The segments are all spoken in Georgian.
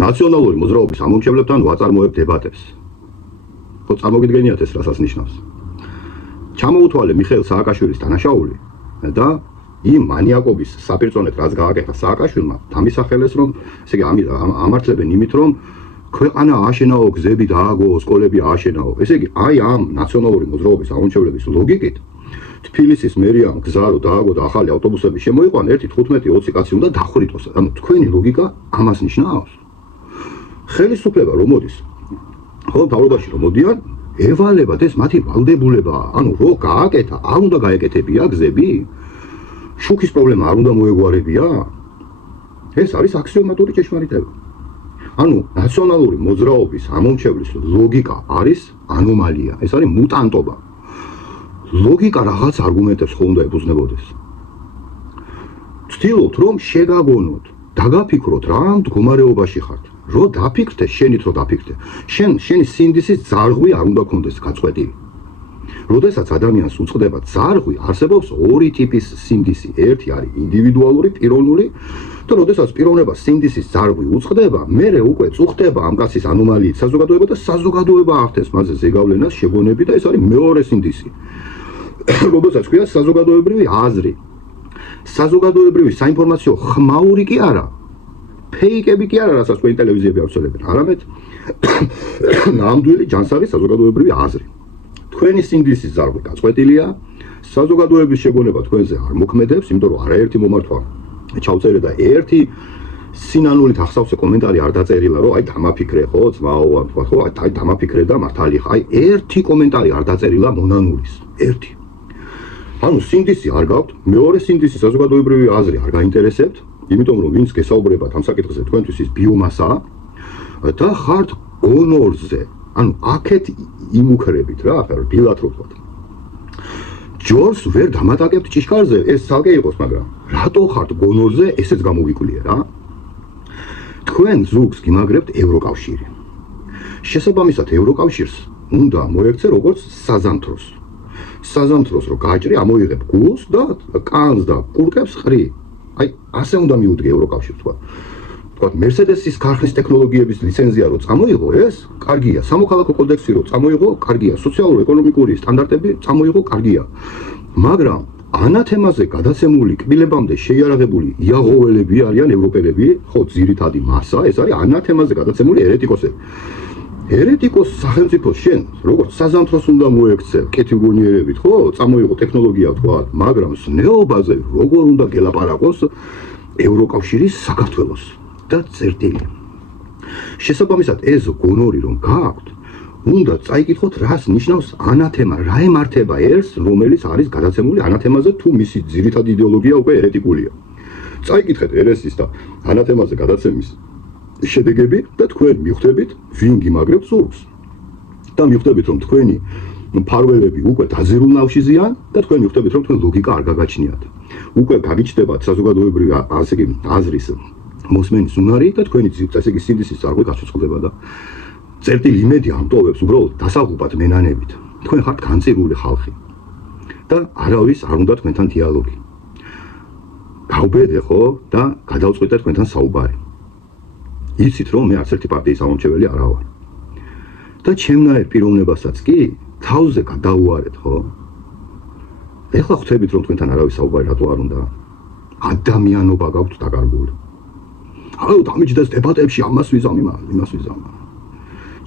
ნაციონალური მოძრაობის ამომრჩევლებთან ვაწარმოებ დებატებს. ხო, წარმოგიდგენიათ ეს რასაც ნიშნავს. ჩამოუთვალე მიხეილ სააკაშვილის დანაშაული და იმ მანიაკობის საპირწონეთ რაც გააკეთა სააკაშვილმა, დამისახელეს რომ ესე იგი ამართლებენ იმით რომ ქვეყანა ააშენაო, გზები დააგო, სკოლები ააშენაო. ესე იგი აი ამ ნაციონალური მოძრაობის ამომრჩევლების ლოგიკით თბილისის მერიამ გზა რო დააგო და ახალი ავტობუსები შემოიყვანა 1-15-20 კაცი უნდა დახვრიტოს. ანუ თქვენი ლოგიკა ამას ნიშნავს. ხელისუფლება რომ მოდის, ხო, მთავრობაში რომ მოდიან, ევალებათ ეს მათი ვალდებულებაა. ანუ რო გააკეთა, არ უნდა გაეკეთებია გზები? შუქის პრობლემა არ უნდა მოეგვარებია? ეს არის აქსიომატური ჭეშმარიტება. ანუ ნაციონალური მოძრაობის ამომრჩევლის ლოგიკა არის ანომალია, ეს არის მუტანტობა. ლოგიკა რაღაც არგუმენტებს ხო უნდა ეფუძნებოდეს. ვცდილობთ რომ შეგაგონოთ, დაგაფიქროთ რა მდგომარეობაში ხართ. რო დაფიქრდე, შენით რო დაფიქრდე. შენი სინდისის ძარღვი არ უნდა გქონდეს გაწყვეტილი. როდესაც ადამიანს უწყდება ძარღვი, არსებობს ორი ტიპის სინდისი. ერთი არის ინდივიდუალური, პიროვნული და როდესაც პიროვნებას სინდისის ძარღვი უწყდება, მერე უკვე წუხდება ამ კაცის ანომალიით საზოგადოება და საზოგადოება ახდენს მასზე ზეგავლენას, შეგონები და ეს არის მეორე სინდისი. როდესაც ქვია საზოგადოებრივი აზრი. საზოგადოებრივი საინფორმაციო ხმაური კი არა. ფეიკები კი არა, რასაც თქვენ ტელევიზიები ავრცელებენ, არამედ ნამდვილი ჯანსაღი საზოგადოებრივი აზრი. თქვენი სინდისის ძარღვი გაწყვეტილია, საზოგადოების შეგონება თქვენზე არ მოქმედებს, იმიტომ რომ არაერთი მომართვა ჩავწერე და ერთი სინანულით ახსავსე კომენტარი არ დაწერილა, რომ აი დამაფიქრე ხო, ძმაო, თქვა ხო, აი დამაფიქრე და მართალი ხა, აი ერთი კომენტარი არ დაწერილა მონანულის, ერთი. ანუ სინდისი არ გაქვთ, მეორე სინდისი საზოგადოებრივი აზრი არ გაინტერესებთ, იმიტომ რომ ვინც გესაუბრებათ ამ საკითხზე თქვენთვის ის ბიომასაა და ხართ გონორზე. ანუ აქეთ იმუქრებით რა, ახლა დილათ რო ვთქვათ. ჯორს ვერ დამატაკებთ ჭიშკარზე, ეს ცალკე იყოს, მაგრამ რატო ხართ გონორზე, ესეც გამოვიკვლიე რა. თქვენ ზუგს გიმაგრებთ ევროკავშირი. შესაბამისად ევროკავშირს უნდა მოექცე როგორც საზამთროს. საზამთროს რო გააჭრი, ამოიღებ გულს და კანს და კურკებს ხრი. აი, ასე უნდა მიუდგე ევროკავშირს თქვა. თქვათ მერსედესის ქარხნის ტექნოლოგიების ლიცენზია რო წამოიღო, ეს კარგია. სამოქალაქო კოდექსი რო წამოიღო, კარგია. სოციალურ-ეკონომიკური სტანდარტები წამოიღო, კარგია. მაგრამ ანათემაზე გადაცემული კბილებამდე შეიარაღებული იაღოველები არიან ევროპელები, ხო, ძირითადი მასა, ეს არის ანათემაზე გადაცემული ერეტიკოსები. ერეტიკოს სახელმწიფოს შენ, როგორც საზამთროს უნდა მოექცე, კეთილგონიერებით, ხო, წამოიღო ტექნოლოგია თქვათ, მაგრამ ზნეობაზე როგორ უნდა გელაპარაკოს ევროკავშირის საქართველოს და წერტილი. შესაბამისად ეს გონორი რომ გააქვთ, უნდა წაიკითხოთ რას ნიშნავს ანათემა, რა ემართება ერთს, რომელიც არის გადაცემული ანათემაზე თუ მისი ძირითადი იდეოლოგია უკვე ერეტიკულია. წაიკითხეთ ერესის და ანათემაზე გადაცემის შედეგები და თქვენ მიხვდებით ვინ გიმაგრებთ ზურგს. და მიხვდებით რომ თქვენი მფარველები უკვე დაზირულ ნავშიზიან და თქვენ მიხვდებით რომ თქვენ ლოგიკა არ გაგაჩნიათ. უკვე გაგიჩნდებათ საზოგადოებრივი აზრის მოსმენის უნარი და თქვენი ესე იგი სინდისის ძარღვი გაცოცხლდება და წერტილი იმედი ამტოვებს უბრალოდ დასაღუპად მენანებით. თქვენ ხართ განწირული ხალხი და არავის არ უნდა თქვენთან დიალოგი. გავბედე ხო და გადავწყვიტე თქვენთან საუბარი. იცით რომ მე არც ერთი პარტიის ამომრჩეველი არა ვარ. და ჩემნაირ პიროვნებასაც კი თავზე გადაუარეთ ხო? ეხლა ხვდებით რომ თქვენთან არავის საუბარი რატო არ უნდა? ადამიანობა გაქვთ დაკარგული. აუ დამიჯდეს დებატებში ამას ვიზამ, იმას ვიზამ.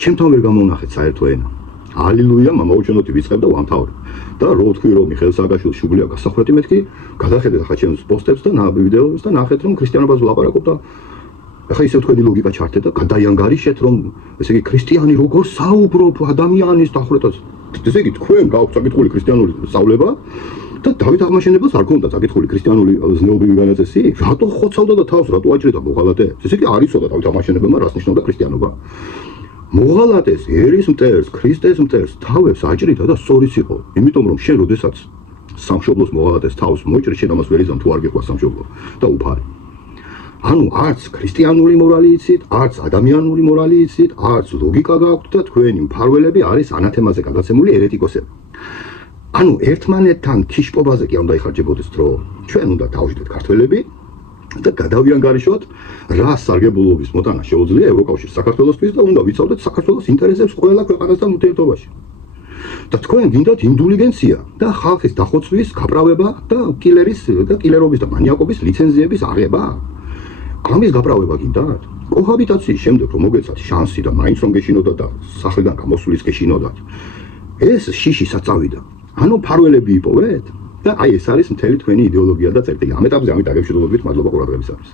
ჩემთან ვერ გამოვნახეთ საერთო ენა. ალილუია, მამაუჩვენოთი ვიწყებ და ვამთავრებ. და რო თქვი რომ მიხეილ სააკაშვილს შუბლია გასახვრეტი მეთქი, გადახედეთ ახლა ჩემს პოსტებს და ვიდეოებს და ნახეთ რომ ქრისტიანობაზე ვლაპარაკობ და ახლა ისევ თქვენი ლოგიკა ჩართეთ და გადაიანგარიშეთ რომ ესე იგი ქრისტიანი როგორ საუბრობ ადამიანის დახვრეტას. ესე იგი თქვენ გაქვთ საკითხული ქრისტიანული სწავლება და დავით აღმაშენებელს არ ქონდა საკითხული ქრისტიანული ზნეობრივი განაწესი, რატო ხოცავდა და თავს რატო აჭრიდა მოღალატეებს? ესე იგი არ იცოდა დავით აღმაშენებელმა რას ნიშნავდა ქრისტიანობა. მოღალატეს, ერის მტერს, ქრისტეს მტერს თავებს აჭრიდა და სწორიც იყო. იმიტომ რომ შენ როდესაც სამშობლოს მოღალატეს თავს მოჭრი, შენ ამას ვერ იზამ თუ არ გიყვარს სამშობლო და უფარი. ანუ არც ქრისტიანული მორალი იცით, არც ადამიანური მორალი იცით, არც ლოგიკა გაქვთ და თქვენი მფარველები არის ანათემაზე გადაცემული ერეტიკოსები. ანუ ერთმანეთთან ქიშპობაზე კი არ უნდა იხარჯებოდეს დრო. ჩვენ უნდა დავждეთ ქართველები და გადავიანგარიშოთ რა სარგებლობის მოტანა შეუძლია ევროკავშირს საქართველოსთვის და უნდა ვიცავდეთ საქართველოს ინტერესებს ყველა ქვეყანასთან ურთიერთობაში. და თქვენ გინდათ ინდულიგენცია და ხალხის დახოცვის გაправება და კილერობის და მანიაკობის ლიცენზიების აღება. ამის გაправება გინდათ? კოჰაბიტაციის შემდეგ რომ მოგეცათ შანსი და მაინც რომ გეშინოდათ და სახლიდან გამოსulis გეშინოდათ. ეს შიშისაც წავიდა. ანუ ფარველები იპოვეთ და აი ეს არის მთელი თქვენი იდეოლოგია და წერტილი. ამ ეტაპზე ამით დაგემშვიდობებით, მადლობა ყურადღებისათვის.